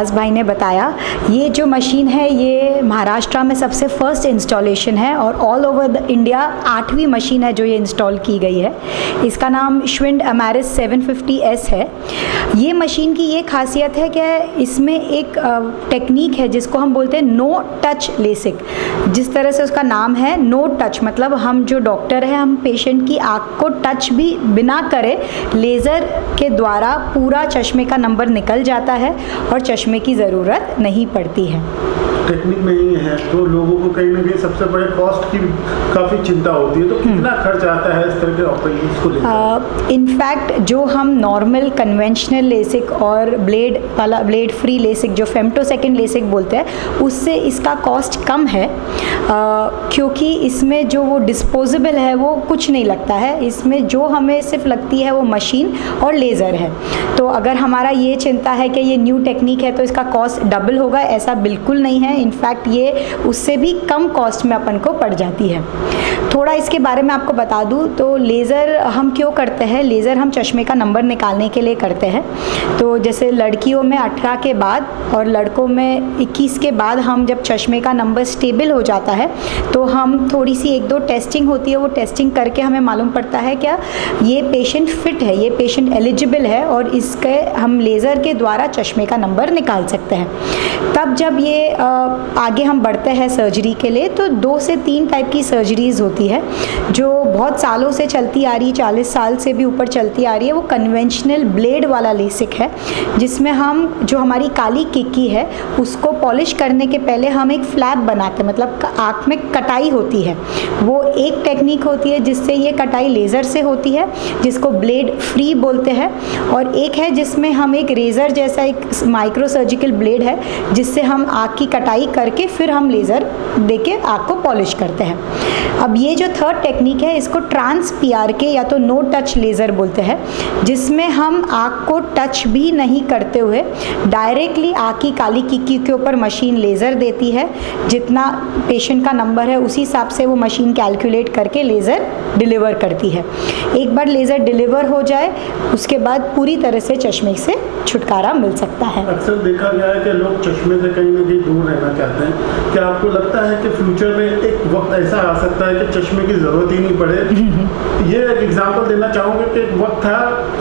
रियाज भाई ने बताया, ये जो मशीन है ये महाराष्ट्र में सबसे फर्स्ट इंस्टॉलेशन है और ऑल ओवर इंडिया 8वीं मशीन है जो ये इंस्टॉल की गई है। इसका नाम श्विंड अमेरिस 750S है। ये मशीन की ये खासियत है कि इसमें एक टेक्निक है जिसको हम बोलते हैं नो टच लेसिक। जिस तरह से उसका नाम है नो टच, मतलब हम जो डॉक्टर हैं हम पेशेंट की आँख को टच भी बिना करे लेज़र के द्वारा पूरा चश्मे का नंबर निकल जाता है और चश्मे की ज़रूरत नहीं पड़ती है। टेक्निक नहीं है तो लोगों को कहीं ना कहीं सबसे बड़े कॉस्ट की काफ़ी चिंता होती है, तो कितना खर्च आता है इस तरह के ऑपरेशन को लेकर? इनफैक्ट जो हम नॉर्मल कन्वेंशनल लेसिक और ब्लेड फ्री लेसिक जो फेम्टोसेकंड लेसिक बोलते हैं उससे इसका कॉस्ट कम है, क्योंकि इसमें जो वो डिस्पोजेबल है वो कुछ नहीं लगता है। इसमें जो हमें सिर्फ लगती है वो मशीन और लेज़र है। तो अगर हमारा ये चिंता है कि ये न्यू टेक्निक है तो इसका कॉस्ट डबल होगा, ऐसा बिल्कुल नहीं है। इनफैक्ट ये उससे भी कम कॉस्ट में अपन को पड़ जाती है। थोड़ा इसके बारे में आपको बता दूं तो लेज़र हम क्यों करते हैं, लेज़र हम चश्मे का नंबर निकालने के लिए करते हैं। तो जैसे लड़कियों में 18 के बाद और लड़कों में 21 के बाद हम जब चश्मे का नंबर स्टेबल हो जाता है तो हम थोड़ी सी 1-2 टेस्टिंग होती है, वो टेस्टिंग करके हमें मालूम पड़ता है क्या ये पेशेंट फिट है, ये पेशेंट एलिजिबल है और इसके हम लेज़र के द्वारा चश्मे का नंबर निकाल सकते हैं। तब जब ये आगे हम बढ़ते हैं सर्जरी के लिए तो 2 से 3 टाइप की सर्जरीज़ होती है जो बहुत सालों से चलती आ रही है, 40 साल से भी ऊपर चलती आ रही है। वो कन्वेंशनल ब्लेड वाला लेसिक है जिसमें हम जो हमारी काली किक्की है उसको पॉलिश करने के पहले हम एक फ्लैप बनाते हैं, मतलब आँख में कटाई होती है। वो एक टेक्निक होती है जिससे ये कटाई लेज़र से होती है जिसको ब्लेड फ्री बोलते हैं, और एक है जिसमें हम एक रेज़र जैसा एक माइक्रो सर्जिकल ब्लेड है जिससे हम आँख की कटाई करके फिर हम लेज़र देके आँख को पॉलिश करते हैं। अब ये जो थर्ड टेक्निक है इसको ट्रांस PRK या तो नो टच लेज़र बोलते हैं, जिसमें हम आँख को टच भी नहीं करते हुए डायरेक्टली आँख की काली किक्की के ऊपर मशीन लेज़र देती है। जितना पेशेंट का नंबर है उसी हिसाब से वो मशीन कैलकुलेट करके लेज़र डिलीवर करती है। एक बार लेज़र डिलीवर हो जाए उसके बाद पूरी तरह से चश्मे से छुटकारा मिल सकता है। अक्सर देखा गया है कि लोग चश्मे से कहीं ना कहीं दूर रहना चाहते हैं। क्या आपको लगता है कि फ्यूचर में एक वक्त ऐसा आ सकता है कि चश्मे की ज़रूरत ही नहीं पड़े? ये एक एग्जांपल देना चाहूँगा कि एक वक्त था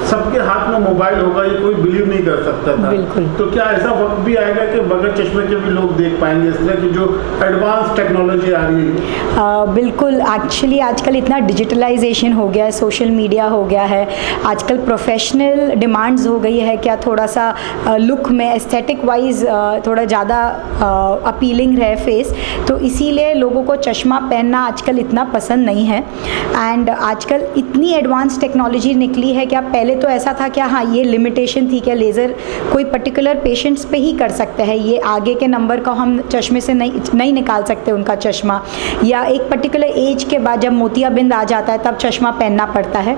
सबके हाथ में मोबाइल होगा, ये कोई बिलीव नहीं कर सकता था। तो क्या ऐसा वक्त भी आएगा कि बगैर चश्मे के भी लोग देख पाएंगे इस तरह की जो एडवांस टेक्नोलॉजी आ रही है? बिल्कुल, एक्चुअली आजकल इतना डिजिटलाइजेशन हो गया है, सोशल मीडिया हो गया है, आजकल प्रोफेशनल डिमांड्स हो गई है क्या थोड़ा सा लुक में एस्थेटिक वाइज थोड़ा ज़्यादा अपीलिंग रहे फेस, तो इसीलिए लोगों को चश्मा पहनना आजकल इतना पसंद नहीं है। एंड आजकल इतनी एडवांस टेक्नोलॉजी निकली है क्या, पहले तो ऐसा था क्या हाँ ये लिमिटेशन थी क्या लेज़र कोई पर्टिकुलर पेशेंट्स पे ही कर सकते हैं, ये आगे के नंबर का हम चश्मे से नहीं निकाल सकते उनका चश्मा, या एक पर्टिकुलर एज के बाद जब मोतियाबिंद आ जाता है तब चश्मा पहनना पड़ता है।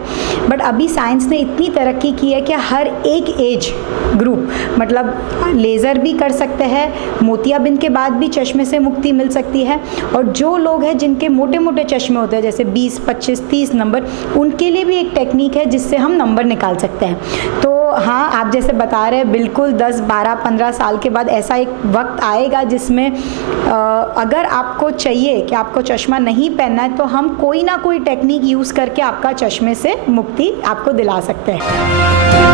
बट अभी साइंस ने इतनी तरक्की की है कि हर एक एज ग्रुप मतलब लेज़र भी कर सकते हैं, मोतियाबिंद के बाद भी चश्मे से मुक्ति मिल सकती है, और जो लोग हैं जिनके मोटे मोटे चश्मे होते हैं जैसे 20, 25, 30 नंबर, उनके लिए भी एक टेक्निक है जिससे हम नंबर निकाल सकते हैं। तो हाँ, आप जैसे बता रहे हैं बिल्कुल 10, 12, 15 साल के बाद ऐसा एक वक्त आएगा जिसमें अगर आपको चाहिए कि आपको चश्मा नहीं पहनना है तो हम कोई ना कोई टेक्निक यूज़ करके आपका चश्मे से मुक्ति आपको दिला सकते हैं।